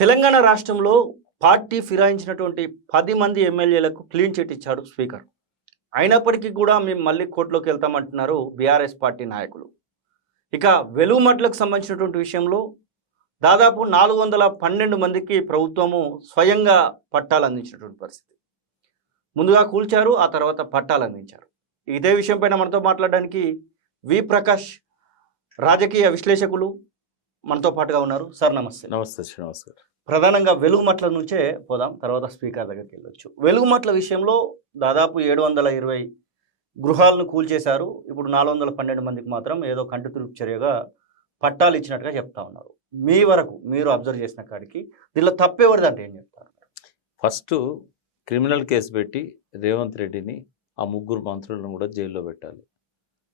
తెలంగాణ రాష్ట్రంలో పార్టీ ఫిరాయించినటువంటి 10 మంది ఎమ్మెల్యేలకు క్లీన్ చిట్ ఇచ్చాడు స్పీకర్. అయినప్పటికీ కూడా మేము మళ్ళీ కోర్టులోకి వెళ్తామంటున్నారు బీఆర్ఎస్ పార్టీ నాయకులు. ఇక వెలుగుమట్లకు సంబంధించినటువంటి విషయంలో దాదాపు 412 మందికి ప్రభుత్వము స్వయంగా పట్టాలు అందించినటువంటి పరిస్థితి. ముందుగా కూల్చారు, ఆ తర్వాత పట్టాలు అందించారు. ఇదే విషయంపైన మనతో మాట్లాడడానికి వి ప్రకాష్ రాజకీయ విశ్లేషకులు మనతో పాటుగా ఉన్నారు. సార్ నమస్తే. నమస్తే శ్రీనివాస్ గారు. ప్రధానంగా వెలుగుమట్ల నుంచే పోదాం, తర్వాత స్పీకర్ దగ్గరికి వెళ్ళొచ్చు. వెలుగుమట్ల విషయంలో దాదాపు 720 గృహాలను కూల్చేశారు. ఇప్పుడు 412 మందికి మాత్రం ఏదో కంటితుడుపు చర్యగా పట్టాలు ఇచ్చినట్టుగా చెప్తా ఉన్నారు. మీ వరకు మీరు అబ్జర్వ్ చేసిన కాడికి దీనిలో తప్పేవరిదంటే ఏం చెప్తారు? ఫస్ట్ క్రిమినల్ కేసు పెట్టి రేవంత్ రెడ్డిని ఆ ముగ్గురు మంత్రులను కూడా జైల్లో పెట్టాలి.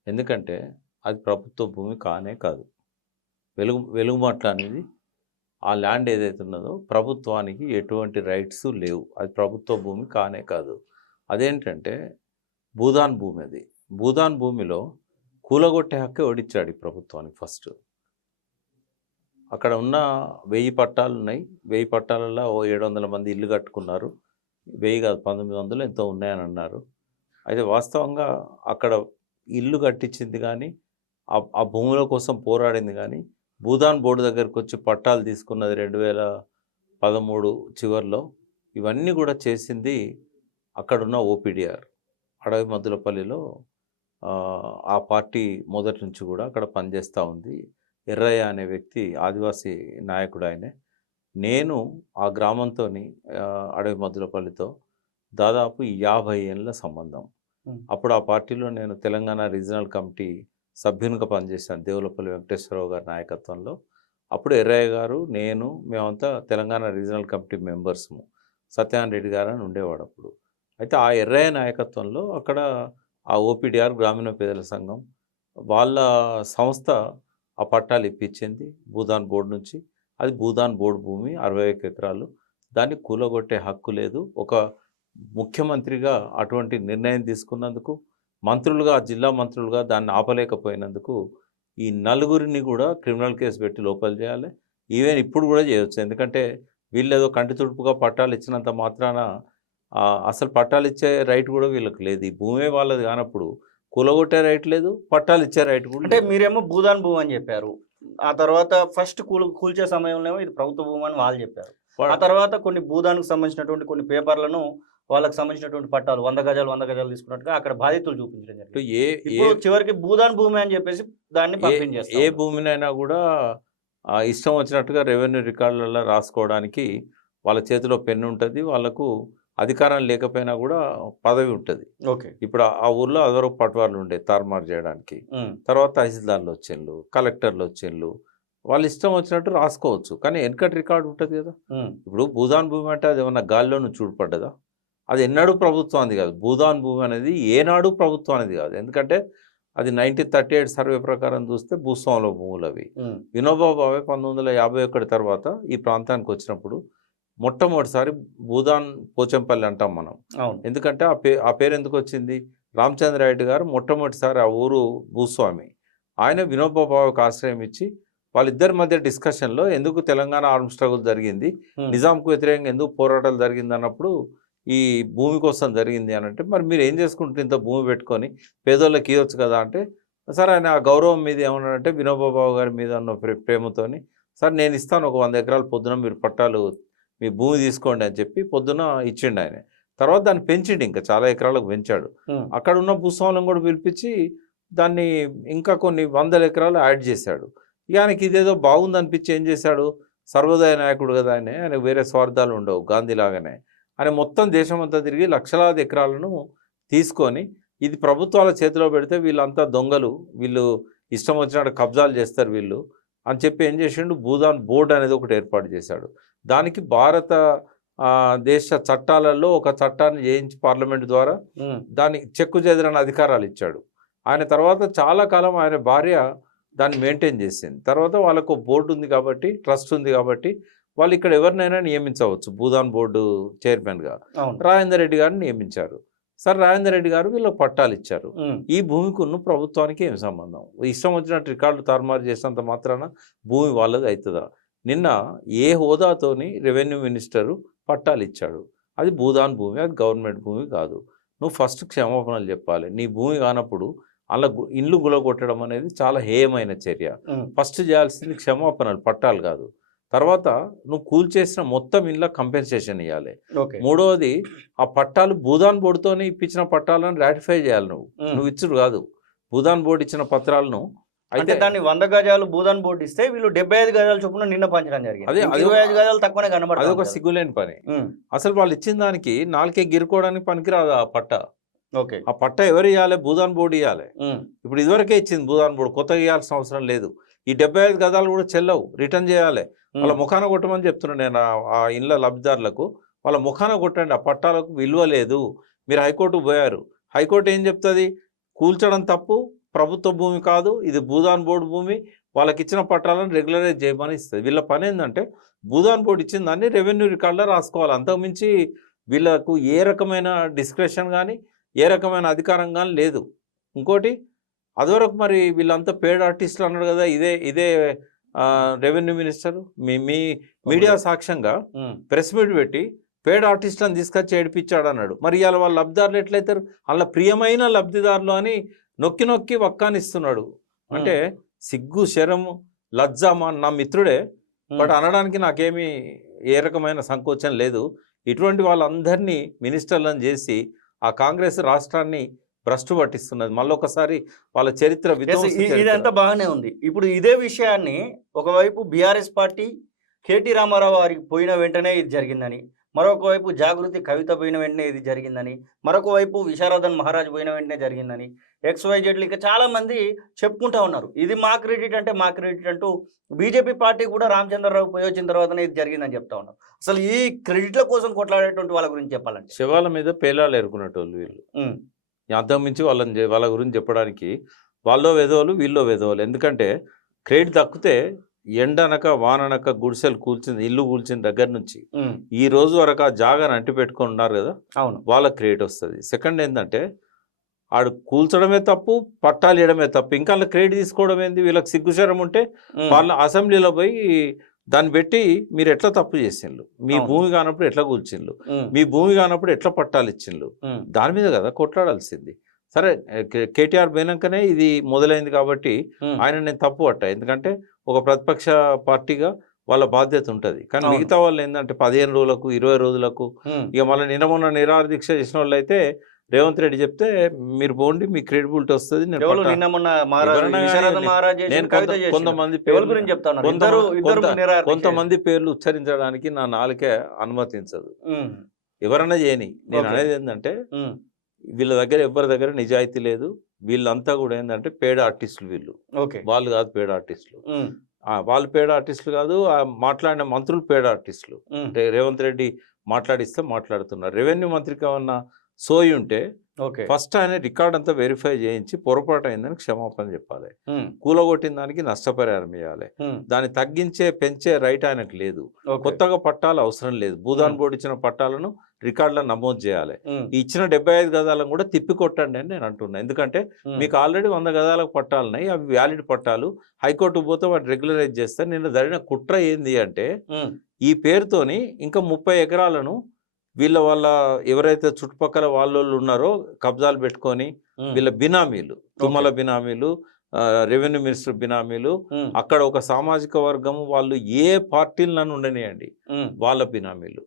ఎందుకంటే అది ప్రభుత్వ భూమి కానే కాదు. వెలుగుమట్ల అనేది ఆ ల్యాండ్ ఏదైతే ఉన్నదో ప్రభుత్వానికి ఎటువంటి రైట్స్ లేవు. అది ప్రభుత్వ భూమి కానే కాదు. అదేంటంటే భూదాన్ భూమి. అది భూదాన్ భూమిలో కూలగొట్టే హక్కే ఓడిచ్చాడు ఈ ప్రభుత్వానికి. ఫస్ట్ అక్కడ ఉన్న 1000 పట్టాలు ఉన్నాయి. 1000 పట్టాలలో 700 మంది ఇల్లు కట్టుకున్నారు. 1000 కాదు 1900 ఎంతో ఉన్నాయని అన్నారు. అయితే వాస్తవంగా అక్కడ ఇల్లు కట్టించింది కానీ ఆ భూముల కోసం పోరాడింది కానీ భూదాన్ బోర్డు దగ్గరకు వచ్చి పట్టాలు తీసుకున్నది 2013 చివరిలో. ఇవన్నీ కూడా చేసింది అక్కడున్న ఓపీడీఆర్ అడవి మద్దులపల్లిలో. ఆ పార్టీ మొదటి నుంచి కూడా అక్కడ పనిచేస్తూ ఉంది. ఎర్రయ్య అనే వ్యక్తి ఆదివాసీ నాయకుడు ఆయనే. నేను ఆ గ్రామంతో అడవి మద్దులపల్లితో దాదాపు 50 ఏళ్ళ సంబంధం. అప్పుడు ఆ పార్టీలో నేను తెలంగాణ రీజనల్ కమిటీ సభ్యునిగా పనిచేశాను దేవులపల్లి వెంకటేశ్వరరావు గారి నాయకత్వంలో. అప్పుడు ఎర్రయ్య గారు, మేమంతా తెలంగాణ రీజనల్ కమిటీ మెంబర్స్ము. సత్యనారాయణ రెడ్డి గారు అని ఉండేవాడు అప్పుడు. అయితే ఆ ఎర్రయ్య నాయకత్వంలో అక్కడ ఆ ఓపీడీఆర్ గ్రామీణ పేదల సంఘం వాళ్ళ సంస్థ ఆ పట్టాలు ఇప్పించింది భూదాన్ బోర్డు నుంచి. అది భూదాన్ బోర్డు భూమి 61 ఎకరాలు. దాన్ని కూలగొట్టే హక్కు లేదు. ఒక ముఖ్యమంత్రిగా అటువంటి నిర్ణయం తీసుకున్నందుకు, మంత్రులుగా జిల్లా మంత్రులుగా దాన్ని ఆపలేకపోయినందుకు ఈ నలుగురిని కూడా క్రిమినల్ కేసు పెట్టి లోపల చేయాలి. ఈవెన్ ఇప్పుడు కూడా చేయవచ్చు. ఎందుకంటే వీళ్ళు ఏదో కంటి తుడుపుగా పట్టాలు ఇచ్చినంత మాత్రాన అసలు పట్టాలు ఇచ్చే రైట్ కూడా వీళ్ళకి లేదు. ఈ భూమే వాళ్ళది కానప్పుడు కూలగొట్టే రైట్ లేదు, పట్టాలు ఇచ్చే రైట్ కూడా. అంటే మీరేమో భూదాన్ భూమి అని చెప్పారు. ఆ తర్వాత ఫస్ట్ కూల్చే సమయంలో ఇది ప్రభుత్వ భూమి అని వాళ్ళు చెప్పారు. ఆ తర్వాత కొన్ని భూదానికి సంబంధించినటువంటి కొన్ని పేపర్లను వాళ్ళకి సంబంధించినటువంటి పట్టాలు 100 గజాలు తీసుకున్నట్టుగా అక్కడ బాధితులు చూపించడం జరిగింది. చివరికి భూదాన్ భూమి అని చెప్పేసి దాన్ని పంపించేస్తారు. ఏ భూమినైనా కూడా ఇష్టం వచ్చినట్టుగా రెవెన్యూ రికార్డులలో రాసుకోవడానికి వాళ్ళ చేతిలో పెన్ను ఉంటుంది. వాళ్ళకు అధికారం లేకపోయినా కూడా పదవి ఉంటుంది. ఓకే. ఇప్పుడు ఆ ఊర్లో అదొక పట్వార్లు ఉండే తారుమారు చేయడానికి. తర్వాత తహసీల్దార్లు వచ్చిండ్రు, కలెక్టర్లు వచ్చిండ్రు. వాళ్ళు ఇష్టం వచ్చినట్టు రాసుకోవచ్చు. కానీ వెనకటి రికార్డు ఉంటుంది కదా. ఇప్పుడు భూదాన్ భూమి అంటే అది ఏమన్నా గాల్లోనూ చూడపడ్డదా? అది ఎన్నడూ ప్రభుత్వం అనేది కాదు. భూదాన్ భూమి అనేది ఏనాడు ప్రభుత్వం అనేది కాదు. ఎందుకంటే అది 1938 సర్వే ప్రకారం చూస్తే భూస్వాముల భూములు అవి. వినోబా భావే 1951 తర్వాత ఈ ప్రాంతానికి వచ్చినప్పుడు మొట్టమొదటిసారి భూదాన్ పోచంపల్లి అంటాం మనం. ఎందుకంటే ఆ పేరు ఎందుకు వచ్చింది? రామచంద్రారెడ్డి గారు మొట్టమొదటిసారి ఆ ఊరు భూస్వామి. ఆయన వినోబా భావేకి ఆశ్రయం ఇచ్చి వాళ్ళిద్దరి మధ్య డిస్కషన్లో ఎందుకు తెలంగాణ ఆర్మ్ స్ట్రగుల్ జరిగింది, నిజాంకు వ్యతిరేకంగా ఎందుకు పోరాటాలు జరిగింది అన్నప్పుడు ఈ భూమి కోసం జరిగింది అని అంటే, మరి మీరు ఏం చేసుకుంటే ఇంత భూమి పెట్టుకొని పేదోళ్ళకి ఇవ్వచ్చు కదా అంటే, సార్ ఆయన ఆ గౌరవం మీద ఏమన్నాడంటే వినోబా భావే గారి మీద ఉన్న ప్రేమతోని, సార్ నేను ఇస్తాను ఒక 100 ఎకరాలు పొద్దున మీరు పట్టాలు మీ భూమి తీసుకోండి అని చెప్పి పొద్దున ఇచ్చిండు ఆయన. తర్వాత దాన్ని పెంచిండు, ఇంకా చాలా ఎకరాలకు పెంచాడు. అక్కడ ఉన్న భూస్వాములను కూడా పిలిపించి దాన్ని ఇంకా కొన్ని 100 ఎకరాలు యాడ్ చేశాడు. ఆయనకి ఇదేదో బాగుందనిపించి ఏం చేశాడు, సర్వోదయ నాయకుడు కదా ఆయన వేరే స్వార్థాలు ఉండవు గాంధీలాగానే. ఆయన మొత్తం దేశమంతా తిరిగి లక్షలాది ఎకరాలను తీసుకొని ఇది ప్రభుత్వాల చేతిలో పెడితే వీళ్ళంతా దొంగలు, వీళ్ళు ఇష్టం వచ్చినట్టు కబ్జాలు చేస్తారు వీళ్ళు అని చెప్పి ఏం చేసిండు, భూదాన్ బోర్డు అనేది ఒకటి ఏర్పాటు చేశాడు. దానికి భారత దేశ చట్టాలలో ఒక చట్టాన్ని చేయించి పార్లమెంట్ ద్వారా దాన్ని చెక్కు చెదరని అధికారాలు ఇచ్చాడు ఆయన. తర్వాత చాలా కాలం ఆయన భార్య దాన్ని మెయింటైన్ చేసింది. తర్వాత వాళ్ళకు బోర్డు ఉంది కాబట్టి, ట్రస్ట్ ఉంది కాబట్టి వాళ్ళు ఇక్కడ ఎవరినైనా నియమించవచ్చు. భూదాన్ బోర్డు చైర్మన్గా రాజేందర్ రెడ్డి గారిని నియమించారు. సార్ రాజేందర్ రెడ్డి గారు వీళ్ళకి పట్టాలు ఇచ్చారు. ఈ భూమికి ఉన్న ప్రభుత్వానికి ఏం సంబంధం? ఇష్టం వచ్చినట్టు రికార్డులు తారుమారు చేసినంత మాత్రాన భూమి వాళ్ళది అవుతుందా? నిన్న ఏ హోదాతోని రెవెన్యూ మినిస్టరు పట్టాలు ఇచ్చాడు? అది భూదాన్ భూమి, అది గవర్నమెంట్ భూమి కాదు. నువ్వు ఫస్ట్ క్షమాపణలు చెప్పాలి. నీ భూమి కానప్పుడు అలా ఇండ్లు గులగొట్టడం అనేది చాలా హేయమైన చర్య. ఫస్ట్ చేయాల్సింది క్షమాపణలు, పట్టాలు కాదు. తర్వాత నువ్వు కూల్చేసిన మొత్తం ఇళ్ళ కంపెన్సేషన్ ఇవ్వాలి. మూడవది ఆ పట్టాలు భూదాన్ బోర్డుతోనే ఇప్పించిన పట్టాలను రాటిఫై చేయాలి. నువ్వు ఇచ్చుడు కాదు. భూదాన్ బోర్డు ఇచ్చిన పత్రాలను అయితే దాన్ని 100 గజాలు భూదాన్ బోర్డు ఇస్తే వీళ్ళు 75 గజాల చొప్పున నిన్న పంచడం జరిగింది. అదే 25 గజాలు తక్కువనే కనబడుతుంది. అదొక సిగ్గులేని పని. అసలు వాళ్ళు ఇచ్చిన దానికి 4 గిరుకోవడానికి పనికిరాదు ఆ పట్ట. ఆ పట్ట ఎవరు ఇవ్వాలి? భూదాన్ బోర్డు ఇవ్వాలి. ఇప్పుడు ఇదివరకే ఇచ్చింది భూదాన్ బోర్డు, కొత్తగా ఇవ్వాల్సిన అవసరం లేదు. ఈ 75 గజాలు కూడా చెల్లవు, రిటర్న్ చేయాలి. వాళ్ళ ముఖాన కొట్టమని చెప్తున్నాను నేను ఆ ఇండ్ల లబ్ధిదారులకు. వాళ్ళ ముఖాన కొట్టండి, ఆ పట్టాలకు విలువ లేదు. మీరు హైకోర్టుకు పోయారు, హైకోర్టు ఏం చెప్తుంది? కూల్చడం తప్పు, ప్రభుత్వ భూమి కాదు, ఇది భూదాన్ బోర్డు భూమి, వాళ్ళకి ఇచ్చిన పట్టాలను రెగ్యులరైజ్ చేయమని ఇస్తుంది. వీళ్ళ పని ఏంటంటే భూదాన్ బోర్డు ఇచ్చిన దాన్ని రెవెన్యూ రికార్డులో రాసుకోవాలి. అంతకుమించి వీళ్ళకు ఏ రకమైన డిస్క్రిప్షన్ కానీ ఏ రకమైన అధికారం కానీ లేదు. ఇంకోటి, అదివరకు మరి వీళ్ళంతా పేడ్ ఆర్టిస్టులు అన్నాడు కదా, ఇదే రెవెన్యూ మినిస్టర్ మీ మీడియా సాక్ష్యంగా ప్రెస్ మీట్ పెట్టి పేడ్ ఆర్టిస్టులను తీసుకొచ్చి ఏడిపించాడు అన్నాడు. మరి ఇవాళ వాళ్ళ లబ్ధిదారులు ఎట్లయితారు? వాళ్ళ ప్రియమైన లబ్ధిదారులు అని నొక్కి నొక్కి వక్కానిస్తున్నాడు. అంటే సిగ్గు, శరము, లజ్జ నా మిత్రుడే, బట్ అనడానికి నాకేమీ ఏ రకమైన సంకోచం లేదు. ఇటువంటి వాళ్ళందరినీ మినిస్టర్లను చేసి ఆ కాంగ్రెస్ రాష్ట్రాన్ని భ్రష్టు పట్టిస్తున్నది. మళ్ళొకసారి వాళ్ళ చరిత్ర ఇదంతా బాగానే ఉంది. ఇప్పుడు ఇదే విషయాన్ని ఒకవైపు బీఆర్ఎస్ పార్టీ కేటీ రామారావు వారికి పోయిన వెంటనే ఇది జరిగిందని, మరొక వైపు జాగృతి కవిత పోయిన వెంటనే ఇది జరిగిందని, మరొక వైపు విశారదన్ మహారాజ్ పోయిన వెంటనే జరిగిందని, XYZ ఇక చాలా మంది చెప్పుకుంటా ఉన్నారు. ఇది మా క్రెడిట్ అంటే మా క్రెడిట్ అంటూ బీజేపీ పార్టీ కూడా రామచంద్రరావు పోయి వచ్చిన తర్వాతనే ఇది జరిగిందని చెప్తా ఉన్నారు. అసలు ఈ క్రెడిట్ల కోసం కొట్లాడేటువంటి వాళ్ళ గురించి చెప్పాలంటే శవాల మీద పేలాలు ఎరుకున్నట్టు వీళ్ళు. అంతకుమించి వాళ్ళ గురించి చెప్పడానికి వాళ్ళో వెధవలు వీళ్ళో వెధవలు. ఎందుకంటే క్రెడిట్ దక్కితే ఎండనక వాననక గుడిసెలు కూల్చింది, ఇల్లు కూల్చిన దగ్గర నుంచి ఈ రోజు వరకు ఆ జాగాను అంటి పెట్టుకొని ఉన్నారు కదా, అవును, వాళ్ళ క్రెడిట్ వస్తుంది. సెకండ్ ఏంటంటే ఆడు కూల్చడమే తప్పు, పట్టాలు ఇవ్వడమే తప్పు, ఇంకా వాళ్ళ క్రెడిట్ తీసుకోవడం ఏంది? వీళ్ళకి సిగ్గుశరం ఉంటే వాళ్ళ అసెంబ్లీలో పోయి దాన్ని పెట్టి మీరు ఎట్లా తప్పు చేసిండ్రు, మీ భూమి కానప్పుడు ఎట్లా కూల్చిండ్రు, మీ భూమి కానప్పుడు ఎట్లా పట్టాలు ఇచ్చిండ్రు, దాని మీద కదా కొట్లాడాల్సింది. సరే, కేటీఆర్ పోయినాకనే ఇది మొదలైంది కాబట్టి ఆయన నేను తప్పు పట్టా. ఎందుకంటే ఒక ప్రతిపక్ష పార్టీగా వాళ్ళ బాధ్యత ఉంటుంది. కానీ మిగతా వాళ్ళు ఏంటంటే 15 రోజులకు 20 రోజులకు ఇక మళ్ళీ నిన్న మొన్న నిరాహార దీక్ష చేసిన వాళ్ళు అయితే రేవంత్ రెడ్డి చెప్తే మీరు పోండి, మీ క్రెడిబిలిటీ వస్తుంది. కొంతమంది పేర్లు ఉచ్చరించడానికి నా నాలుకే అనుమతించదు. ఎవరన్నా చేయని. నేను అనేది ఏంటంటే వీళ్ళ దగ్గర ఎవరి దగ్గర నిజాయితీ లేదు. వీళ్ళంతా కూడా ఏంటంటే పేడ ఆర్టిస్టులు. వీళ్ళు వాళ్ళు కాదు పేడ ఆర్టిస్టులు. వాళ్ళు పేడ ఆర్టిస్టులు కాదు, మాట్లాడిన మంత్రులు పేడ ఆర్టిస్టులు. అంటే రేవంత్ రెడ్డి మాట్లాడిస్తే మాట్లాడుతున్నారు. రెవెన్యూ మంత్రికి ఏమన్నా సోయి ఉంటే ఫస్ట్ ఆయన రికార్డ్ అంతా వెరిఫై చేయించి పొరపాటు అయిందని క్షమాపణ చెప్పాలి. కూలగొట్టిన దానికి నష్టపరిహారం ఇవ్వాలి. దాన్ని తగ్గించే పెంచే రైట్ ఆయనకు లేదు. కొత్తగా పట్టాలు అవసరం లేదు. భూదాన్ బోర్డు ఇచ్చిన పట్టాలను రికార్డులో నమోదు చేయాలి. ఇచ్చిన 75 గజాలను కూడా తిప్పి కొట్టండి అని నేను అంటున్నా. ఎందుకంటే మీకు ఆల్రెడీ 100 గజాలకు పట్టాలున్నాయి, అవి వ్యాలిడ్ పట్టాలు. హైకోర్టు పోతే వాటి రెగ్యులరైజ్ చేస్తారు. నిన్న జరిగిన కుట్ర ఏంది అంటే ఈ పేరుతోని ఇంకా 30 ఎకరాలను వాళ్ళ ఎవరైతే చుట్టుపక్కల వాళ్ళు ఉన్నారో కబ్జాలు పెట్టుకొని వీళ్ళ బినామీలు, తుమ్మల బినామీలు, రెవెన్యూ మినిస్టర్ బినామీలు, అక్కడ ఒక సామాజిక వర్గం వాళ్ళు ఏ పార్టీలను ఉండనియండి వాళ్ళ బినామీలు,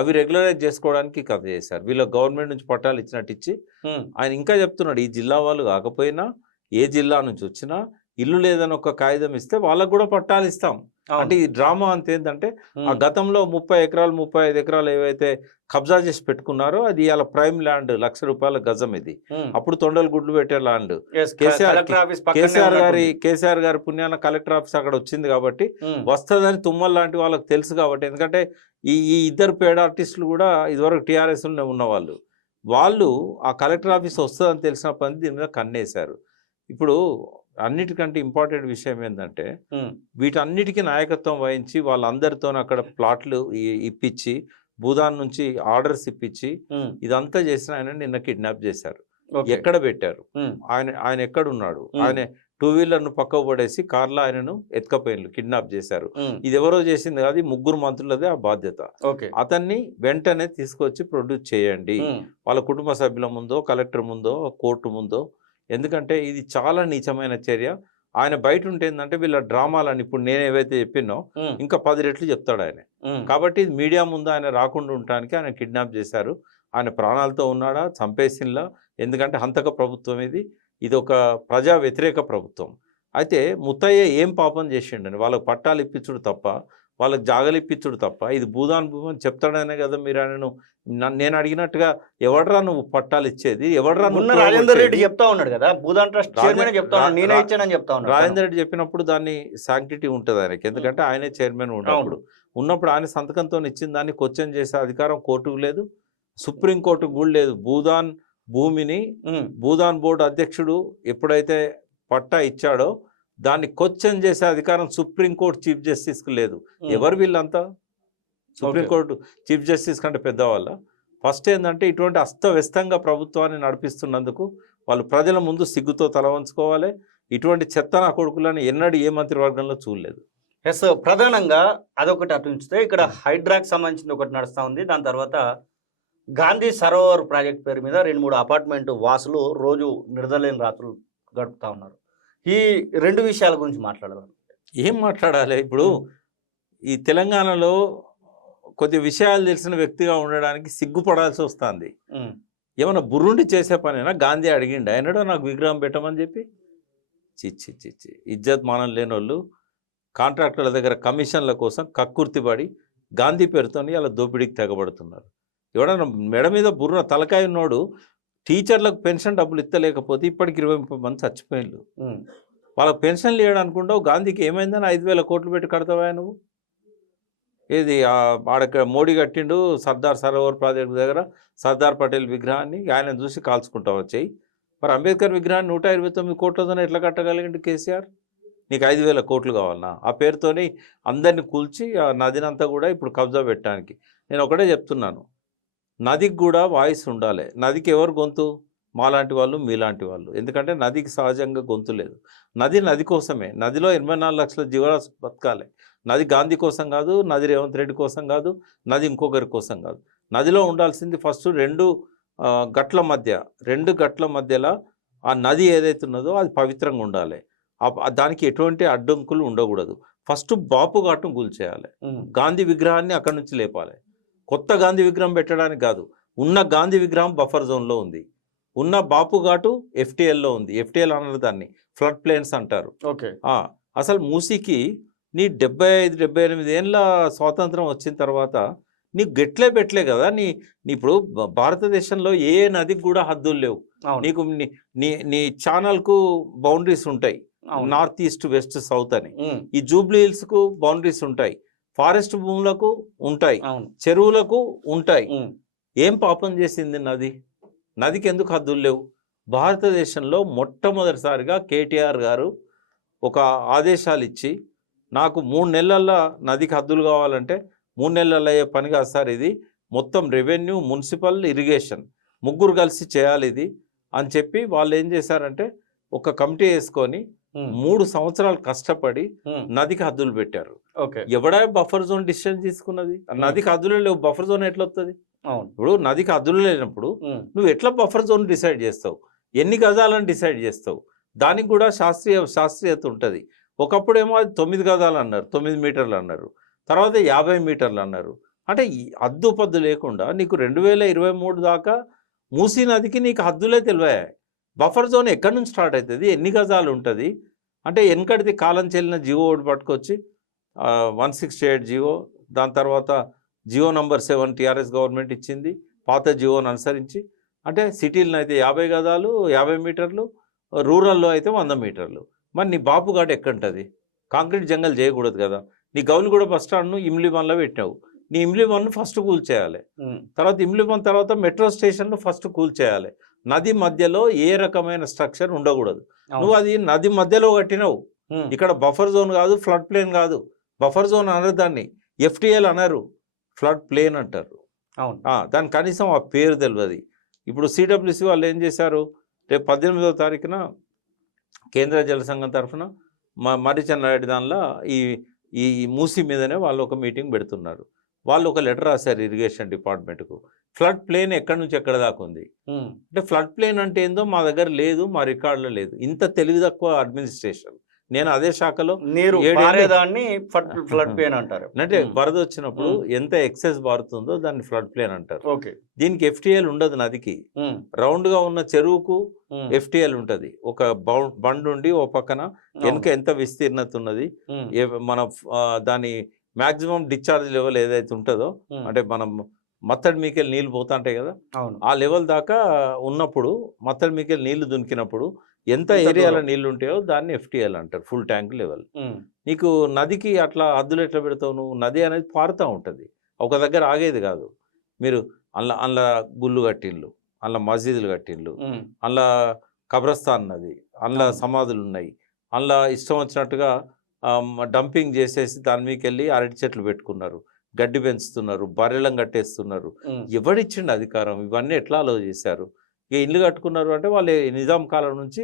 అవి రెగ్యులరైజ్ చేసుకోవడానికి కథ చేశారు. వీళ్ళ గవర్నమెంట్ నుంచి పట్టాలు ఇచ్చినట్టు ఇచ్చి ఆయన ఇంకా చెప్తున్నాడు, ఈ జిల్లా వాళ్ళు కాకపోయినా ఏ జిల్లా నుంచి వచ్చినా ఇల్లు లేదని ఒక కాగితం ఇస్తే వాళ్ళకు కూడా పట్టాలు ఇస్తాం. అంటే ఈ డ్రామా అంత ఏంటంటే ఆ గతంలో 30 ఎకరాలు 35 ఎకరాలు ఏవైతే కబ్జా చేసి పెట్టుకున్నారో అది ఇవాళ ప్రైమ్ ల్యాండ్, ₹1,00,000 గజం. ఇది అప్పుడు తొండలు గుడ్లు పెట్టే ల్యాండ్. కేసీఆర్ గారి పుణ్యాన కలెక్టర్ ఆఫీస్ అక్కడ వచ్చింది కాబట్టి వస్తుందని తుమ్మల్ లాంటి వాళ్ళకి తెలుసు కాబట్టి. ఎందుకంటే ఈ ఇద్దరు పేడ ఆర్టిస్టులు కూడా ఇదివరకు టీఆర్ఎస్లోనే ఉన్నవాళ్ళు. వాళ్ళు ఆ కలెక్టర్ ఆఫీస్ వస్తుందని తెలిసిన పని దీని మీద కన్నేశారు. ఇప్పుడు అన్నిటికంటే ఇంపార్టెంట్ విషయం ఏంటంటే వీటన్నిటికీ నాయకత్వం వహించి వాళ్ళందరితో అక్కడ ప్లాట్లు ఇప్పించి భూదాన్ నుంచి ఆర్డర్స్ ఇప్పించి ఇదంతా చేసిన ఆయన నిన్న కిడ్నాప్ చేశారు. ఓకే. ఎక్కడ పెట్టారు, ఉమ్, ఆయన ఆయన ఎక్కడున్నాడు, ఉమ్, ఆయన 2 వీలర్ను పక్కకు పడేసి కార్లో ఆయనను ఎత్తుకపోయిన్లు, కిడ్నాప్ చేశారు. ఉమ్, ఇది ఎవరో చేసింది కాదు, ఈ 3 మంత్రులదే ఆ బాధ్యత. ఓకే. అతన్ని వెంటనే తీసుకొచ్చి ప్రొడ్యూస్ చేయండి, ఉమ్, వాళ్ళ కుటుంబ సభ్యుల ముందో, కలెక్టర్ ముందో, కోర్టు ముందో. ఎందుకంటే ఇది చాలా నీచమైన చర్య. ఆయన బయట ఉంటే ఏంటంటే వీళ్ళ డ్రామాలని ఇప్పుడు నేను ఏవైతే చెప్పినో ఉమ్, ఇంకా 10 రెట్లు చెప్తాడు ఆయన. ఉమ్, కాబట్టి ఇది మీడియా ముందు ఆయన రాకుండా ఉండటానికి ఆయన కిడ్నాప్ చేశారు. ఆయన ప్రాణాలతో ఉన్నాడా, చంపేసిన్లా? ఎందుకంటే హంతక ప్రభుత్వం ఇది. ఇది ఒక ప్రజా వ్యతిరేక ప్రభుత్వం. అయితే ముత్తయ్య ఏం పాపం చేసిండని వాళ్ళకి పట్టాలు ఇప్పించుడు తప్ప, వాళ్ళకి జాగలు ఇప్పించుడు తప్ప, ఇది భూదాన్ భూమని చెప్తాడనే కదా మీరు ఆయనను నేను అడిగినట్టుగా ఎవడరా నువ్వు పట్టాలు ఇచ్చేది, ఎవడరా ఉన్న నువ్వు రాజేందర్ రెడ్డి కొట్టేది? చెప్తా ఉన్నాడు కదా, భూదాన్ ట్రస్ట్ చైర్మన్ చెప్తా ఉన్నాడు, నేనే ఇచ్చానని చెప్తా ఉన్నాడు. రాజేందర్ రెడ్డి చెప్పినప్పుడు దాన్ని శాంక్టిటీ ఉంటుంది ఆయనకి, ఎందుకంటే ఆయనే చైర్మన్ ఉన్నప్పుడు ఆయన సంతకంతో ఇచ్చిన దాన్ని క్వశ్చన్ చేసే అధికారం కోర్టుకు లేదు, సుప్రీంకోర్టుకు కూడా లేదు. భూదాన్ భూమిని ఉమ్, భూదాన్ బోర్డు అధ్యక్షుడు ఎప్పుడైతే పట్టా ఇచ్చాడో దాన్ని క్వశ్చన్ చేసే అధికారం సుప్రీంకోర్టు చీఫ్ జస్టిస్కి లేదు. ఉమ్, ఎవరు వీళ్ళంతా? సుప్రీంకోర్టు చీఫ్ జస్టిస్ కంటే పెద్దవాళ్ళ? ఫస్ట్ ఏంటంటే ఇటువంటి అస్తవ్యస్తంగా ప్రభుత్వాన్ని నడిపిస్తున్నందుకు వాళ్ళు ప్రజల ముందు సిగ్గుతో తల వంచుకోవాలి. ఇటువంటి చెత్త నా కొడుకులను ఎన్నడూ ఏ మంత్రివర్గంలో చూడలేదు. ఎస్, ప్రధానంగా అదొకటి అటు ఉంచితే ఇక్కడ హైడ్రాకి సంబంధించింది ఒకటి నడుస్తూ ఉంది. దాని తర్వాత గాంధీ సరోవర్ ప్రాజెక్ట్ పేరు మీద 2-3 అపార్ట్మెంట్ వాసులు రోజు నిద్రలేని రాత్రులు గడుపుతా ఉన్నారు. ఈ 2 విషయాల గురించి మాట్లాడదాం. ఏం మాట్లాడాలి ఇప్పుడు? ఈ తెలంగాణలో కొద్ది విషయాలు తెలిసిన వ్యక్తిగా ఉండడానికి సిగ్గుపడాల్సి వస్తుంది. ఉమ్, ఏమన్నా బుర్రుండి చేసే పనేనా? గాంధీ అడిగిండు ఆయనడో నాకు విగ్రహం పెట్టమని చెప్పి? చిచ్చి చిచ్చి ఇజ్జత్ మానం లేని వాళ్ళు కాంట్రాక్టర్ల దగ్గర కమిషన్ల కోసం కక్కుర్తిపడి గాంధీ పేరుతోని అలా దోపిడీకి తెగబడుతున్నారు. ఎవడన్నా మెడ మీద బుర్ర తలకాయ ఉన్నోడు టీచర్లకు పెన్షన్ డబ్బులు ఇస్తలేకపోతే ఇప్పటికి 20 మంది చచ్చిపోయిన్లు. ఉమ్, వాళ్ళకి పెన్షన్లు ఇవ్వడానుకుంటావు, గాంధీకి ఏమైందని 5,000 కోట్లు పెట్టి కడతావా నువ్వు? ఏది ఆడ మోడీ కట్టిండు సర్దార్ సరోవర్ ప్రాజెక్టు దగ్గర సర్దార్ పటేల్ విగ్రహాన్ని, ఆయన చూసి కాల్చుకుంటావు వచ్చాయి. మరి అంబేద్కర్ విగ్రహాన్ని 129 కోట్లతోనే ఎట్లా కట్టగలిగిండు కేసీఆర్? నీకు 5,000 కోట్లు కావాలన్నా? ఆ పేరుతోని అందరినీ కూల్చి ఆ నదినంతా కూడా ఇప్పుడు కబ్జా పెట్టడానికి. నేను ఒకటే చెప్తున్నాను, నదికి కూడా వాయిస్ ఉండాలి. నదికి ఎవరు గొంతు? మాలాంటి వాళ్ళు, మీలాంటి వాళ్ళు. ఎందుకంటే నదికి సహజంగా గొంతు లేదు. నది కోసమే. నదిలో 84 లక్షల జీవరాశి బతకాలి. నది గాంధీ కోసం కాదు, నది రేవంత్ రెడ్డి కోసం కాదు, నది ఇంకొకరి కోసం కాదు. నదిలో ఉండాల్సింది ఫస్ట్ 2 గట్ల మధ్యలో ఆ నది ఏదైతే ఉన్నదో అది పవిత్రంగా ఉండాలి. దానికి ఎటువంటి అడ్డంకులు ఉండకూడదు. ఫస్ట్ బాపు ఘాట్ను కూల్చేయాలి. ఉమ్, గాంధీ విగ్రహాన్ని అక్కడి నుంచి లేపాలి. కొత్త గాంధీ విగ్రహం పెట్టడానికి కాదు, ఉన్న గాంధీ విగ్రహం బఫర్ జోన్లో ఉంది, ఉన్న బాపు ఘాటు FTLలో ఉంది. FTL అన్నారు దాన్ని, ఫ్లడ్ ప్లేన్స్ అంటారు. ఓకే. అసలు మూసీకి నీ 75-78 ఏళ్ళ స్వాతంత్రం వచ్చిన తర్వాత నీకు గెట్లే పెట్టలే కదా. నీ ఇప్పుడు భారతదేశంలో ఏ నదికి కూడా హద్దులు లేవు. అవును. నీకు నీ ఛానల్కు బౌండరీస్ ఉంటాయి, అవును. నార్త్ ఈస్ట్ వెస్ట్ సౌత్ అని. ఉమ్, ఈ జూబ్లీ హిల్స్కు బౌండరీస్ ఉంటాయి, ఫారెస్ట్ భూములకు ఉంటాయి, అవును. చెరువులకు ఉంటాయి. ఉమ్, ఏం పాపం చేసింది నది? నదికి ఎందుకు హద్దులు లేవు? భారతదేశంలో మొట్టమొదటిసారిగా కేటీఆర్ గారు ఒక ఆదేశాలు ఇచ్చి, నాకు 3 నెలల్లో నదికి హద్దులు కావాలంటే 3 నెలల్లో అయ్యే పని కాదు సార్, ఇది మొత్తం రెవెన్యూ, మున్సిపల్, ఇరిగేషన్ 3 కలిసి చేయాలి ఇది అని చెప్పి వాళ్ళు ఏం చేశారంటే ఒక కమిటీ వేసుకొని 3 సంవత్సరాలు కష్టపడి నదికి హద్దులు పెట్టారు. ఓకే. ఎవడా బఫర్ జోన్ డిసిషన్ తీసుకున్నది? నదికి హద్దులు లేవు, బఫర్ జోన్ ఎట్లా వస్తుంది? అవును. ఇప్పుడు నదికి హద్దులు లేనప్పుడు నువ్వు ఎట్లా బఫర్ జోన్ డిసైడ్ చేస్తావు? ఎన్ని గజాలను డిసైడ్ చేస్తావు? దానికి కూడా శాస్త్రీయత ఉంటుంది. ఒకప్పుడేమో అది 9 గజాలు అన్నారు, 9 మీటర్లు అన్నారు, తర్వాత 50 మీటర్లు అన్నారు. అంటే ఈ హద్దు పద్దు లేకుండా నీకు 2023 దాకా మూసీ నదికి నీకు హద్దులే తెలివాయి. బఫర్ జోన్ ఎక్కడి నుంచి స్టార్ట్ అవుతుంది, ఎన్ని గజాలు ఉంటుంది అంటే వెనకడిది కాలం చెల్లిన జియో ఒకటి పట్టుకొచ్చి 168 జియో, దాని తర్వాత జియో నంబర్ 7 టీఆర్ఎస్ గవర్నమెంట్ ఇచ్చింది, పాత జియోని అనుసరించి. అంటే సిటీలను అయితే 50 గజాలు 50 మీటర్లు, రూరల్లో అయితే 100 మీటర్లు. మరి నీ బాపుగాడు ఎక్కడుంటుంది? కాంక్రీట్ జంగల్ చేయకూడదు కదా. నీ గౌలిగూడ బస్ స్టాండ్ను ఇమ్లీ 1లో పెట్టినావు, నీ ఇమ్లీ 1 ఫస్ట్ కూల్చేయాలి, తర్వాత ఇమ్లీ 1 తర్వాత మెట్రో స్టేషన్ను ఫస్ట్ కూల్చేయాలి. నది మధ్యలో ఏ రకమైన స్ట్రక్చర్ ఉండకూడదు. నువ్వు అది నది మధ్యలో కట్టినావు. ఇక్కడ బఫర్ జోన్ కాదు, ఫ్లడ్ ప్లేన్ కాదు. బఫర్ జోన్ అనరు దాన్ని, FTL అనరు, ఫ్లడ్ ప్లేన్ అంటారు. అవును. దాని కనీసం ఆ పేరు తెలియదు. ఇప్పుడు సిడబ్ల్యూసి వాళ్ళు ఏం చేశారు, రేపు 18వ తారీఖున కేంద్ర జల సంఘం తరఫున మర్రిచెన్నారెడ్డి దానిలో ఈ ఈ మూసీ మీదనే వాళ్ళు ఒక మీటింగ్ పెడుతున్నారు. వాళ్ళు ఒక లెటర్ రాశారు ఇరిగేషన్ డిపార్ట్మెంట్కు, ఫ్లడ్ ప్లేన్ ఎక్కడి నుంచి ఎక్కడ దాకా ఉంది అంటే ఫ్లడ్ ప్లేన్ అంటే ఏందో మా దగ్గర లేదు, మా రికార్డులో లేదు. ఇంత తెలివి తక్కువ అడ్మినిస్ట్రేషన్. నేను అదే శాఖలో నీరు పారేదాన్ని ఫ్లడ్ ప్లేన్ అంటారు. అంటే వరద వచ్చినప్పుడు ఎంత ఎక్సెస్ బారుతుందో దాన్ని ఫ్లడ్ ప్లేన్ అంటారు. ఓకే, దీనికి ఎఫ్టిఎల్ ఉండదు. నదికి రౌండ్ గా ఉన్న చెరువుకు ఎఫ్టిఎల్ ఉంటది. ఒక బండ్ ఉండి ఓ పక్కన వెనుక ఎంత విస్తీర్ణత ఉన్నది, మన దాని మాక్సిమం డిశ్చార్జ్ లెవెల్ ఏదైతే ఉంటుందో, అంటే మనం మత్తడి మీకెళ్ళి నీళ్లు పోతా ఉంటాయి కదా, ఆ లెవెల్ దాకా ఉన్నప్పుడు మత్తడి మీకెళ్ళి నీళ్లు దునికినప్పుడు ఎంత ఏరియాలో నీళ్లు ఉంటాయో దాన్ని ఎఫ్టిఎల్ అంటారు, ఫుల్ ట్యాంక్ లెవెల్. నీకు నదికి అట్లా హద్దులు ఎట్లా పెడతావు నువ్వు? నది అనేది పారుతూ ఉంటుంది, ఒక దగ్గర ఆగేది కాదు. మీరు అందులో గుళ్ళు కట్టిండ్లు, అందులో మసీదులు కట్టిండ్లు, అందులో కబ్రస్థాన్ నది, అందులో సమాధులు ఉన్నాయి, అందులో ఇష్టం వచ్చినట్టుగా డంపింగ్ చేసేసి దాని మీదకి వెళ్ళి అరటి చెట్లు పెట్టుకున్నారు, గడ్డి పెంచుతున్నారు, బర్రెలం కట్టేస్తున్నారు. ఎవడిచ్చిండు అధికారం? ఇవన్నీ ఎట్లా అలో చేశారు? ఇక ఇల్లు కట్టుకున్నారు అంటే వాళ్ళు నిజాం కాలం నుంచి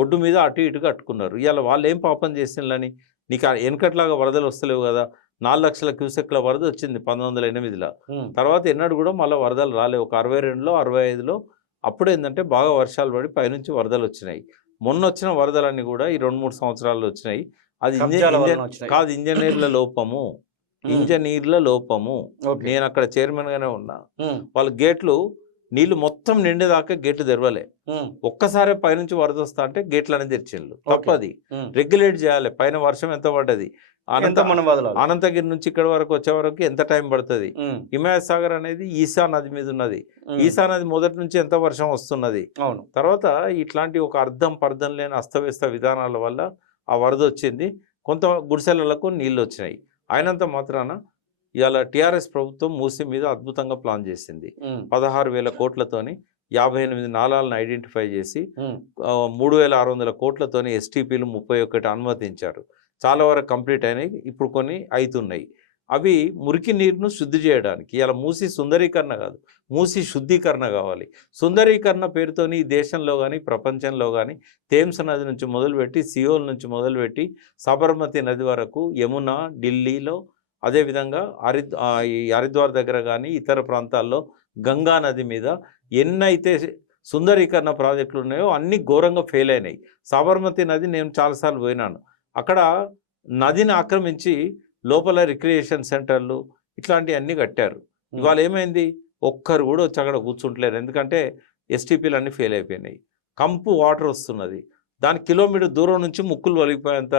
ఒడ్డు మీద అటు ఇటు కట్టుకున్నారు. ఇవాళ వాళ్ళు ఏం పాపం చేసిందని? నీకు వెనకట్లాగా వరదలు వస్తలేవు కదా. 4 లక్షల క్యూసెక్ల వరద వచ్చింది 1908లో. తర్వాత ఎన్నడూ కూడా మళ్ళీ వరదలు రాలేవు. ఒక 62లో 65లో అప్పుడు ఏంటంటే బాగా వర్షాలు పడి పైనుంచి వరదలు వచ్చినాయి. మొన్న వచ్చిన వరదలన్నీ కూడా ఈ 2-3 సంవత్సరాల్లో వచ్చినాయి. అది కాదు, ఇంజనీర్ల లోపము, ఇంజనీర్ల లోపము. నేను అక్కడ చైర్మన్ గానే ఉన్నా. వాళ్ళ గేట్లు నీళ్లు మొత్తం నిండేదాకా గేట్లు తెరవలే. ఒక్కసారి పైనుంచి వరద వస్తా అంటే గేట్లు అనేది తెరిచిండ్రు. తప్పది, రెగ్యులేట్ చేయాలి. పైన వర్షం ఎంత పడ్డది, అనంతగిరి నుంచి ఇక్కడ వరకు వచ్చే వరకు ఎంత టైం పడుతుంది. హిమాయత్ సాగర్ అనేది ఈశా నది మీద ఉన్నది. ఈశా నది మొదటి నుంచి ఎంత వర్షం వస్తున్నది. తర్వాత ఇట్లాంటి ఒక అర్థం పర్థం లేని అస్తవ్యస్త విధానాల వల్ల ఆ వరద వచ్చింది. కొంత గుడిసెలకు నీళ్ళు వచ్చినాయి. అయినంత మాత్రాన ఇవాళ టీఆర్ఎస్ ప్రభుత్వం మూసీ మీద అద్భుతంగా ప్లాన్ చేసింది. 16,000 కోట్లతోని 58 నాలాలను ఐడెంటిఫై చేసి 3,600 కోట్లతోని ఎస్టీపీలు 31 అనుమతించారు. చాలా వరకు కంప్లీట్ అయినాయి, ఇప్పుడు కొన్ని అవుతున్నాయి. అవి మురికి నీరును శుద్ధి చేయడానికి. ఇలా మూసీ సుందరీకరణ కాదు, మూసీ శుద్ధీకరణ కావాలి. సుందరీకరణ పేరుతోని ఈ దేశంలో కానీ ప్రపంచంలో కానీ థేమ్స్ నది నుంచి మొదలుపెట్టి, సియోల్ నుంచి మొదలుపెట్టి సబర్మతి నది వరకు, యమున, ఢిల్లీలో, అదేవిధంగా ఈ హరిద్వార్ దగ్గర కానీ ఇతర ప్రాంతాల్లో గంగా నది మీద ఎన్నైతే సుందరీకరణ ప్రాజెక్టులు ఉన్నాయో అన్నీ ఘోరంగా ఫెయిల్ అయినాయి. సబర్మతి నది నేను చాలాసార్లు పోయినాను. అక్కడ నదిని ఆక్రమించి లోపల రిక్రియేషన్ సెంటర్లు ఇట్లాంటివన్నీ కట్టారు. ఇవాళ ఏమైంది? ఒక్కరు కూడా వచ్చి అక్కడ కూర్చుంటలేరు. ఎందుకంటే ఎస్టీపీలు అన్నీ ఫెయిల్ అయిపోయినాయి. కంపు వాటర్ వస్తున్నది, దాని కిలోమీటర్ దూరం నుంచి ముక్కులు వలిగిపోయేంత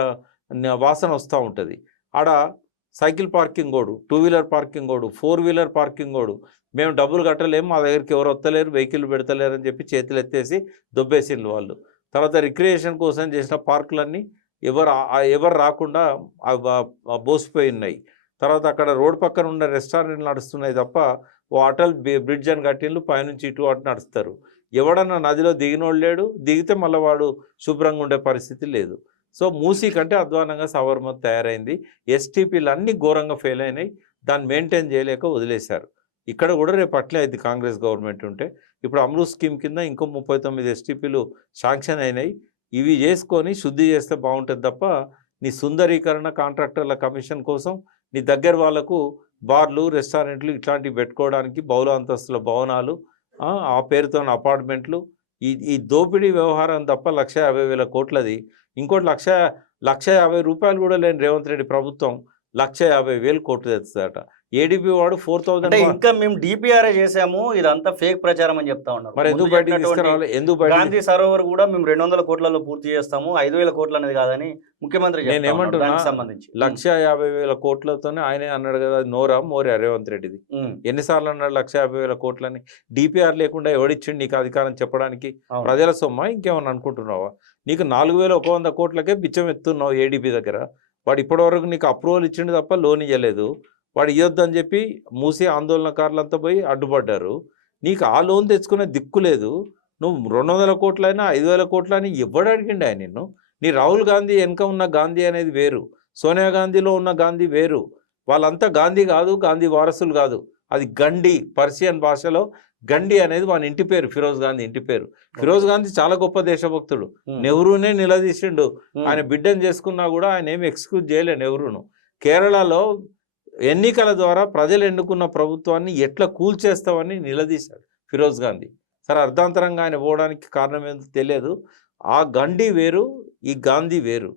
వాసన వస్తూ ఉంటుంది. ఆడ సైకిల్ పార్కింగ్ ఓడు, 2 వీలర్ పార్కింగ్ ఓడు, 4 వీలర్ పార్కింగ్ ఓడు. మేము డబ్బులు కట్టలేము, మా దగ్గరికి ఎవరు వస్తలేరు, వెహికల్ పెడతలేరు అని చెప్పి చేతులు ఎత్తేసి దొబ్బేసిండ్రు వాళ్ళు. తర్వాత రిక్రియేషన్ కోసం చేసిన పార్కులన్నీ ఎవరు రాకుండా బోసిపోయి ఉన్నాయి. తర్వాత అక్కడ రోడ్ పక్కన ఉన్న రెస్టారెంట్లు నడుస్తున్నాయి తప్ప ఓ అటల్ బ్రిడ్జ్ అని కట్టిండ్లు, పైనుంచి ఇటు అటు నడుస్తారు. ఎవడన్నా నదిలో దిగినోడు లేడు, దిగితే మళ్ళీ వాడు శుభ్రంగా ఉండే పరిస్థితి లేదు. సో మూసీ కంటే అధ్వానంగా సబర్మతి తయారైంది. ఎస్టీపీలు అన్నీ ఘోరంగా ఫెయిల్ అయినాయి, దాన్ని మెయింటైన్ చేయలేక వదిలేశారు. ఇక్కడ కూడా రేపు అట్లే అయింది కమింగ్ గవర్నమెంట్ ఉంటే. ఇప్పుడు అమృత్ స్కీమ్ కింద ఇంకో 39 ఎస్టీపీలు శాంక్షన్ అయినాయి. ఇవి చేసుకొని శుద్ధి చేస్తే బాగుంటుంది తప్ప నీ సుందరీకరణ కాంట్రాక్టర్ల కమిషన్ కోసం నీ దగ్గర వాళ్ళకు బార్లు, రెస్టారెంట్లు ఇట్లాంటివి పెట్టుకోవడానికి బహుళ అంతస్తుల భవనాలు, ఆ పేరుతో అపార్ట్మెంట్లు, ఈ దోపిడీ వ్యవహారం తప్ప 150,000 కోట్లది. ఇంకోటి 1,50,000 రూపాయలు కూడా లేని రేవంత్ రెడ్డి ప్రభుత్వం 150,000 కోట్లు తెస్తుందట. ఏడీపీ వాడు 4,000. ఇంకా మేము డిపిఆర్ఏ చేసాము, ఇదంతా ఫేక్ ప్రచారం అని చెప్తా ఉన్నారు. మరి ఎందుకు బయటికి తీసుకురావాలి? గాంధీ సరోవర్ కూడా మేము 200 కోట్లలో పూర్తి చేస్తాము, 5,000 కోట్లు అనేది కాదని ముఖ్యమంత్రి. నేను ఏమంటున్నా, 150,000 కోట్లతోనే ఆయనే అన్నాడు కదా, నోరా మోరా రేవంత్ రెడ్డిది. ఎన్నిసార్లు అన్నాడు 150,000 కోట్లని? డిపిఆర్ లేకుండా ఎవడిచ్చిండు నీకు అధికారం చెప్పడానికి? ప్రజల సొమ్మ ఇంకేమన్నా అనుకుంటున్నావా? నీకు 4,100 కోట్లకే బిచ్చం ఎత్తున్నావు ఏడీపీ దగ్గర. వాడు ఇప్పటివరకు నీకు అప్రూవల్ ఇచ్చిండు తప్ప లోన్ ఇవ్వలేదు. వాడు ఇవ్వద్దని చెప్పి మూసి ఆందోళనకారులంతా పోయి అడ్డుపడ్డారు. నీకు ఆ లోన్ తెచ్చుకునే దిక్కు లేదు. నువ్వు 200 కోట్లైనా 5,000 కోట్లని ఎవడు అడిగిండు ఆయన నిన్ను? నీ రాహుల్ గాంధీ వెనుక ఉన్న గాంధీ అనేది వేరు, సోనియా గాంధీలో ఉన్న గాంధీ వేరు. వాళ్ళంతా గాంధీ కాదు, గాంధీ వారసులు కాదు. అది గండి, పర్షియన్ భాషలో గండి అనేది వాని ఇంటి పేరు, ఫిరోజ్ గాంధీ ఇంటి పేరు. ఫిరోజ్ గాంధీ చాలా గొప్ప దేశభక్తుడు. నెహ్రూనే నిలదీసిండు. ఆయన బిడ్డను చేసుకున్నా కూడా ఆయన ఏమి ఎక్స్క్యూజ్ చేయలే నెహ్రూను. కేరళలో ఎన్నికల ద్వారా ప్రజలు ఎన్నుకున్న ప్రభుత్వాన్ని ఎట్లా కూల్చేస్తామని నిలదీశాడు ఫిరోజ్ గాంధీ. సరే, అర్ధాంతరంగా ఆయన పోవడానికి కారణం ఏంటో తెలియదు. ఆ గండి వేరు, ఈ గాంధీ వేరు.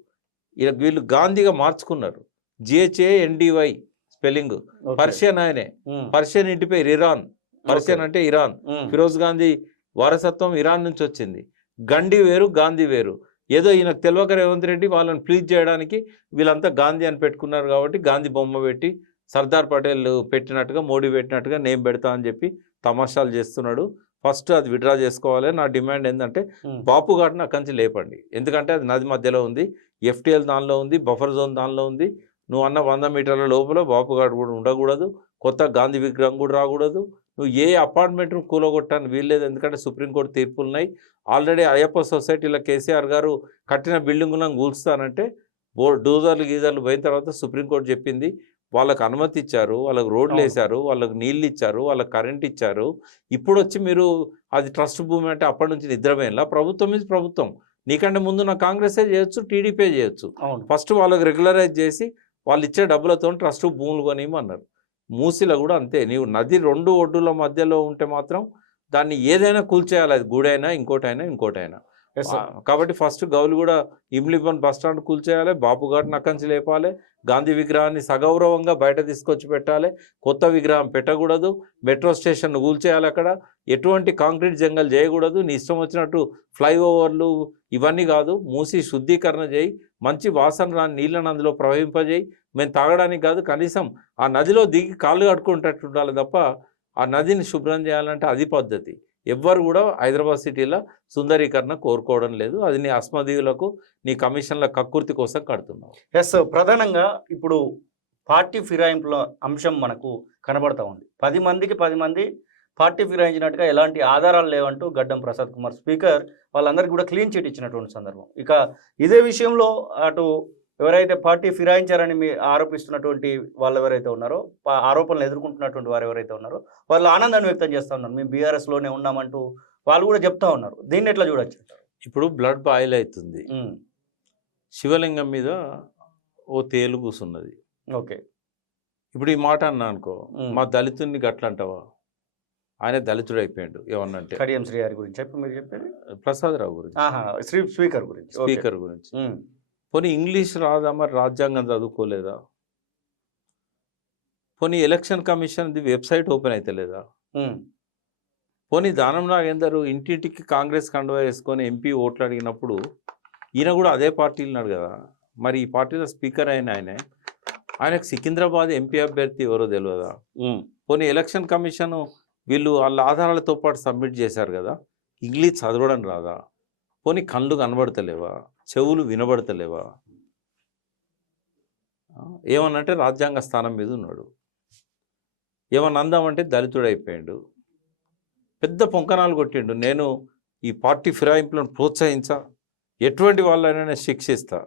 వీళ్ళు గాంధీగా మార్చుకున్నారు. GHANDY spelling. పర్షియన్ ఆయనే, పర్షియన్ ఇంటి పేరు ఇరాన్. పర్షియన్ అంటే ఇరాన్. ఫిరోజ్ గాంధీ వారసత్వం ఇరాన్ నుంచి వచ్చింది. గండి వేరు, గాంధీ వేరు. ఏదో ఈయనకు తెలియక రేవంత్ రెడ్డి వాళ్ళని ప్లీజ్ చేయడానికి వీళ్ళంతా గాంధీ అని పెట్టుకున్నారు కాబట్టి గాంధీ బొమ్మ పెట్టి సర్దార్ పటేల్ పెట్టినట్టుగా, మోడీ పెట్టినట్టుగా నేను పెడతా అని చెప్పి తమాషాలు చేస్తున్నాడు. ఫస్ట్ అది విడ్రా చేసుకోవాలి. నా డిమాండ్ ఏంటంటే బాపు ఘాట్ని అక్కడి నుంచి లేపండి. ఎందుకంటే అది నది మధ్యలో ఉంది, FTL దానిలో ఉంది, బఫర్ జోన్ దానిలో ఉంది. నువ్వు అన్న 100 మీటర్ల లోపల బాపు ఘాట్ కూడా ఉండకూడదు, కొత్త గాంధీ విగ్రహం కూడా రాకూడదు. నువ్వు ఏ అపార్ట్మెంట్ కూలగొట్టడానికి వీల్లేదు, ఎందుకంటే సుప్రీంకోర్టు తీర్పులు ఉన్నాయి. ఆల్రెడీ అయ్యప్ప సొసైటీలో కేసీఆర్ గారు కట్టిన బిల్డింగులను కూల్స్తానంటే డోజర్లు గీజర్లు పోయిన తర్వాత సుప్రీంకోర్టు చెప్పింది వాళ్ళకు అనుమతి ఇచ్చారు, వాళ్ళకు రోడ్లు వేశారు, వాళ్ళకు నీళ్ళు ఇచ్చారు, వాళ్ళకి కరెంట్ ఇచ్చారు. ఇప్పుడు వచ్చి మీరు అది ట్రస్ట్ భూమి అంటే అప్పటి నుంచి నిద్రపోయినలా. ప్రభుత్వం మీద ప్రభుత్వం. నీకంటే ముందు నా కాంగ్రెసే చేయొచ్చు, టీడీపీ చేయొచ్చు. ఫస్ట్ వాళ్ళకి రెగ్యులరైజ్ చేసి వాళ్ళు ఇచ్చే డబ్బులతో ట్రస్ట్ భూములు కొనియమన్నారు. మూసిలో కూడా అంతే. నీవు నది 2 ఒడ్డుల మధ్యలో ఉంటే మాత్రం దాన్ని ఏదైనా కూల్చేయాలి, అది గుడైనా ఇంకోటైనా. కాబట్టి ఫస్ట్ గౌలు కూడా ఇమ్లిబన్ బస్ స్టాండ్ కూల్చేయాలి, బాపు ఘాట్ని అక్కడి లేపాలి, గాంధీ విగ్రహాన్ని సగౌరవంగా బయట తీసుకొచ్చి పెట్టాలి, కొత్త విగ్రహం పెట్టకూడదు, మెట్రో స్టేషన్ కూల్చేయాలి, అక్కడ ఎటువంటి కాంక్రీట్ జంగల్ చేయకూడదు, నీ ఇష్టం వచ్చినట్టు ఫ్లైఓవర్లు ఇవన్నీ కాదు, మూసి శుద్ధీకరణ చేయి, మంచి వాసన రాని నీళ్ళని అందులో ప్రవహింపజేయి. మేము తాగడానికి కాదు, కనీసం ఆ నదిలో దిగి కాళ్ళు కట్టుకునేటట్టు ఉండాలి తప్ప ఆ నదిని శుభ్రం చేయాలంటే అది పద్ధతి. ఎవ్వరు కూడా హైదరాబాద్ సిటీలో సుందరీకరణ కోరుకోవడం లేదు. అది నీ అస్మదీయులకు, నీ కమిషన్ల కక్కుర్తి కోసం కడుతున్నావు. ఎస్, ప్రధానంగా ఇప్పుడు పార్టీ ఫిరాయింపుల అంశం మనకు కనబడతా ఉంది. 10 మందికి 10 మంది పార్టీ ఫిరాయించినట్టుగా ఎలాంటి ఆధారాలు లేవంటూ గడ్డం ప్రసాద్ కుమార్ స్పీకర్ వాళ్ళందరికీ కూడా క్లీన్ చిట్ ఇచ్చినటువంటి సందర్భం. ఇక ఇదే విషయంలో అటు ఎవరైతే పార్టీ ఫిరాయించారని మీ ఆరోపిస్తున్నటువంటి వాళ్ళు ఎవరైతే ఉన్నారో, ఆరోపణలు ఎదుర్కొంటున్నటువంటి వారు ఎవరైతే ఉన్నారో వాళ్ళు ఆనందాన్ని వ్యక్తం చేస్తూ ఉన్నారు. మేము బీఆర్ఎస్లోనే ఉన్నామంటూ వాళ్ళు కూడా చెప్తా ఉన్నారు. దీన్ని ఎట్లా చూడొచ్చు? ఇప్పుడు బ్లడ్ బాయిల్ అవుతుంది, శివలింగం మీద ఓ తేలు కూసున్నది. ఓకే, ఇప్పుడు ఈ మాట అన్నా అనుకో, మా దళితుడిని గట్లంటావా? ఆయన దళితుడు అయిపోయాడు. ఏమన్నంటే కడియం శ్రీ గారి గురించి ఇప్పుడు మీరు చెప్పేది ప్రసాదరావు గురించి, స్పీకర్ గురించి. పోనీ ఇంగ్లీష్ రాదా మరి? రాజ్యాంగం చదువుకోలేదా? పోనీ ఎలక్షన్ కమిషన్ వెబ్సైట్ ఓపెన్ అయితే లేదా? పోనీ దానం నాగేందర్ ఇంటింటికి కాంగ్రెస్ కండువా వేసుకొని ఎంపీ ఓట్లు అడిగినప్పుడు ఈయన కూడా అదే పార్టీలు ఉన్నాడు కదా. మరి ఈ పార్టీలో స్పీకర్ అయిన ఆయనకు సికింద్రాబాద్ ఎంపీ అభ్యర్థి ఎవరో తెలియదా? పోనీ ఎలక్షన్ కమిషన్ వీళ్ళు వాళ్ళ ఆధారాలతో పాటు సబ్మిట్ చేశారు కదా, ఇంగ్లీష్ చదవడం రాదా? పోనీ కళ్ళు కనబడతలేవా, చెవులు వినబడతలేవా? ఏమన్నంటే రాజ్యాంగ స్థానం మీద ఉన్నాడు, ఏమన్నా అందామంటే దళితుడు అయిపోయాడు, పెద్ద పొంకనాలు కొట్టిండు. నేను ఈ పార్టీ ఫిరాయింపులను ప్రోత్సహించా, ఎటువంటి వాళ్ళైనా శిక్షిస్తా.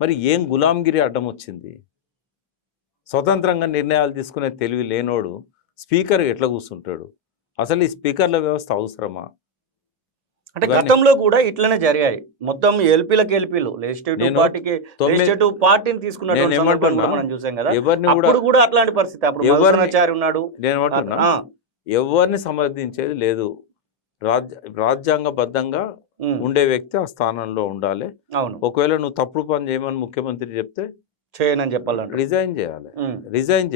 మరి ఏం గులాంగిరి అడ్డం వచ్చింది? స్వతంత్రంగా నిర్ణయాలు తీసుకునే తెలివి లేనోడు స్పీకర్ ఎట్లా కూర్చుంటాడు? అసలు ఈ స్పీకర్ల వ్యవస్థ అవసరమా? అంటే గతంలో కూడా ఇట్లనే జరిగాయి. మొత్తం ఎల్పీలు లెజిస్లేటివ్ పార్టీని తీసుకున్నటువంటి సందర్భాన్ని మనం చూసాం కదా. ఎవరిని కూడా అట్లాంటి పరిస్థితి. అప్పుడు ఉన్నాడు. ఎవరిని సమర్థించేది లేదు. రాజ్యాంగబద్ధంగా ఉండే వ్యక్తి ఆ స్థానంలో ఉండాలి. ఒకవేళ నువ్వు తప్పుడు పని చేయమని ముఖ్యమంత్రి చెప్తే చేయనని చెప్పాలంటే రిజైన్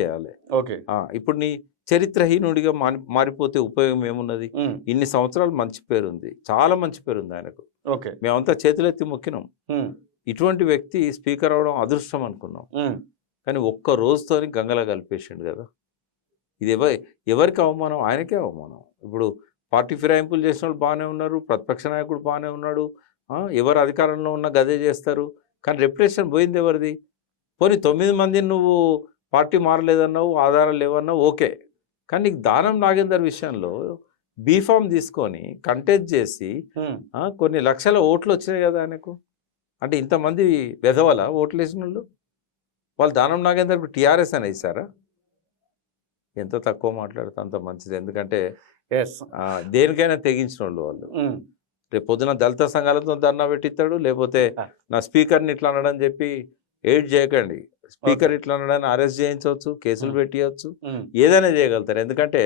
చేయాలి. ఓకే, ఇప్పుడు నీ చరిత్రహీనుడిగా మారిపోతే ఉపయోగం ఏమున్నది? ఇన్ని సంవత్సరాలు మంచి పేరు ఉంది, చాలా మంచి పేరు ఉంది ఆయనకు. ఓకే, మేమంతా చేతులెత్తి మొక్కినాం. ఇటువంటి వ్యక్తి స్పీకర్ అవడం అదృష్టం అనుకున్నాం. కానీ ఒక్క రోజుతో గంగలా కలిపేసిండు కదా. ఇది ఎవరికి అవమానం? ఆయనకే అవమానం. ఇప్పుడు పార్టీ ఫిరాయింపులు చేసిన వాళ్ళు బాగానే ఉన్నారు, ప్రతిపక్ష నాయకుడు బాగానే ఉన్నాడు, ఎవరు అధికారంలో ఉన్న గదే చేస్తారు. కానీ రెప్యుటేషన్ పోయింది ఎవరిది? పోనీ 9 మందిని నువ్వు పార్టీ మారలేదన్నావు, ఆధారాలు లేవన్నావు, ఓకే. కానీ నీకు దానం నాగేందర్ విషయంలో బీఫామ్ తీసుకొని కంటెస్ట్ చేసి కొన్ని లక్షల ఓట్లు వచ్చినాయి కదా ఆయనకు. అంటే ఇంతమంది వెధవల ఓట్లు వేసిన వాళ్ళు దానం నాగేందర్కు టీఆర్ఎస్ అని వేసారా? ఎంత తక్కువ మాట్లాడితే అంత మంచిది. ఎందుకంటే ఎస్. దేనికైనా తెగించిన వాళ్ళు. రేపు పొద్దున దళిత సంఘాలతో ధర్నా పెట్టిస్తాడు, లేకపోతే నా స్పీకర్ని ఇట్లా అనడం చెప్పి ఎయిడ్ చేయకండి. స్పీకర్ ఇట్లా అనడాన్ని అరెస్ట్ చేయించవచ్చు, కేసులు పెట్టియచ్చు, ఏదైనా చేయగలుగుతారు. ఎందుకంటే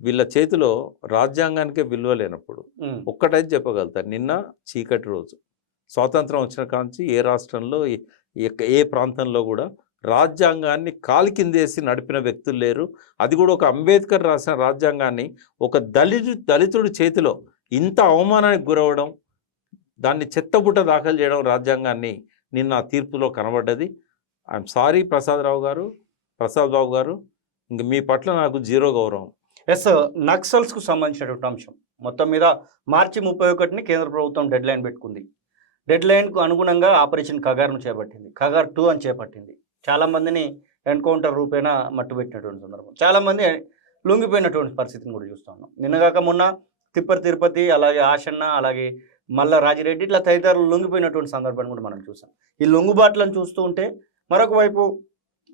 వీళ్ళ చేతిలో రాజ్యాంగానికే విలువ లేనప్పుడు ఒక్కటైతే చెప్పగలుగుతారు. నిన్న చీకటి రోజు, స్వాతంత్రం వచ్చిన కాంచి ఏ రాష్ట్రంలో ఏ ప్రాంతంలో కూడా రాజ్యాంగాన్ని కాలు కిందేసి నడిపిన వ్యక్తులు లేరు. అది కూడా ఒక అంబేద్కర్ రాసిన రాజ్యాంగాన్ని ఒక దళితుడి చేతిలో ఇంత అవమానానికి గురవడం, దాన్ని చెత్తబుట్ట దాఖలు చేయడం రాజ్యాంగాన్ని నిన్న ఆ తీర్పులో కనబడ్డది. ఐఎమ్ సారీ ప్రసాద్ బాబు గారు, ఇంక మీ పట్ల నాకు జీరో గౌరవం. ఎస్, నక్సల్స్కు సంబంధించినటువంటి అంశం మొత్తం మీద మార్చి 31ని కేంద్ర ప్రభుత్వం డెడ్ లైన్ పెట్టుకుంది. డెడ్ లైన్కు అనుగుణంగా ఆపరేషన్ కగార్ను చేపట్టింది. కగార్ 2 అని చేపట్టింది. చాలామందిని ఎన్కౌంటర్ రూపేణ మట్టుబెట్టినటువంటి సందర్భం, చాలామంది లొంగిపోయినటువంటి పరిస్థితిని కూడా చూస్తూ ఉన్నాం. నిన్నగాక మొన్న తిరుపతి, అలాగే ఆశన్న, అలాగే మల్ల రాజిరెడ్డి, ఇట్లా తదితరులు లొంగిపోయినటువంటి సందర్భాన్ని కూడా మనం చూసాం. ఈ లొంగుబాట్లను చూస్తూ ఉంటే మరొక వైపు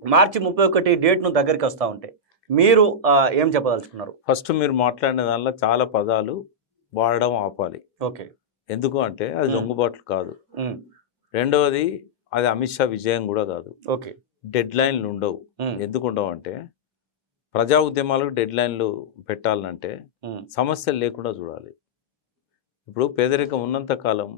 మార్చి 31 డేట్ను దగ్గరికి వస్తూ ఉంటే మీరు ఏం చెప్పదలుచుకున్నారు? ఫస్ట్ మీరు మాట్లాడిన దానిలో చాలా పదాలు వాడడం ఆపాలి. ఓకే. ఎందుకు అంటే అది లొంగుబాట్లు కాదు. రెండవది అది అమిత్ షా విజయం కూడా కాదు. ఓకే. డెడ్ లైన్లు ఉండవు. ఎందుకు ఉండవు అంటే ప్రజా ఉద్యమాలకు డెడ్ లైన్లు పెట్టాలంటే సమస్యలు లేకుండా చూడాలి. ఇప్పుడు పేదరికం ఉన్నంత కాలం